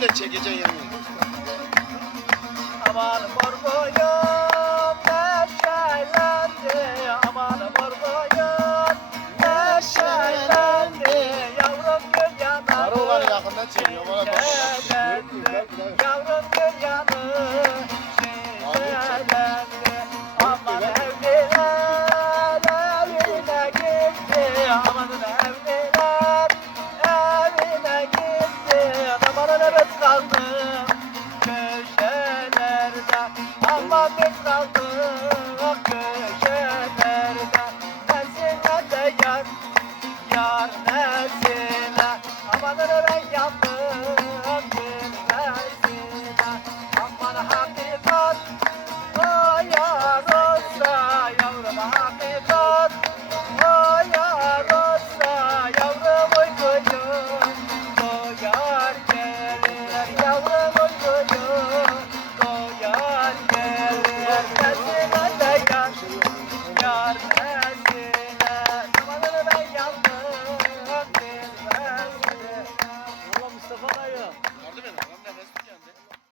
de çekeceksin yani. Aman mor boyum neşelendi, aman mor boyum neşelendi, yavrum gül yanarı Karılar yakından çekiyor. Bana bak. şişelendi, yavrum gül yanarı şişelendi, aman evliler evine gitti, amanın evliler evine gitti, aman evet kaldım köşelerde, ama biz kaldık köşelerde. Sensinle de yar